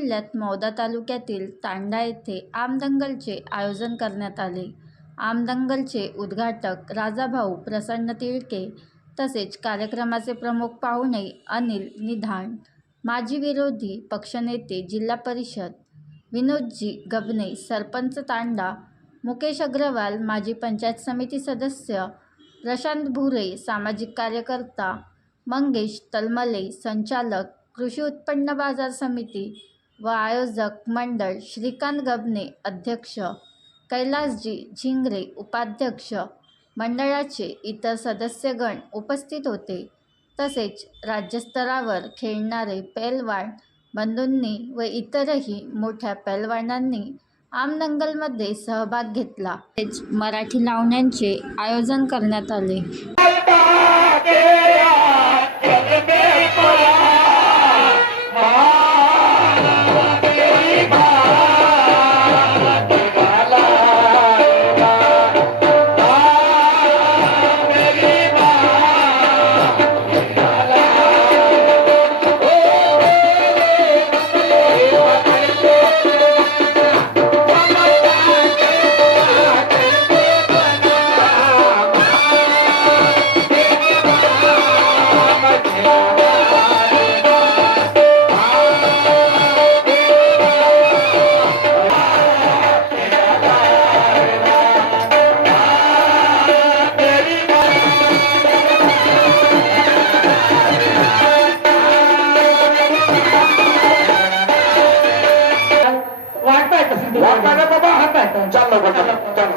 जिल्ह्यात मौदा तालुक्यातील तांडा येथे आमदंगलचे आयोजन करण्यात आले. आमदंगलचे उद्घाटक राजाभाऊ प्रसन्न तिळके तसेच कार्यक्रमाचे प्रमुख पाहुणे अनिल निधान माजी विरोधी पक्षनेते जिल्हा परिषद विनोदजी गबने सरपंच तांडा मुकेश अग्रवाल माजी पंचायत समिती सदस्य प्रशांत भुरे सामाजिक कार्यकर्ता मंगेश तलमले संचालक कृषी उत्पन्न बाजार समिती व आयोजक मंडळ श्रीकांत गबने अध्यक्ष कैलासजी झिंगरे उपाध्यक्ष मंडळाचे इतर सदस्यगण उपस्थित होते. तसेच राज्यस्तरावर खेळणारे पैलवान बंधूंनी व इतरही मोठ्या पैलवानांनी आमदंगलमध्ये सहभाग घेतला. तेच मराठी लावण्यांचे आयोजन करण्यात आले. বাবা হাতে চলো চলো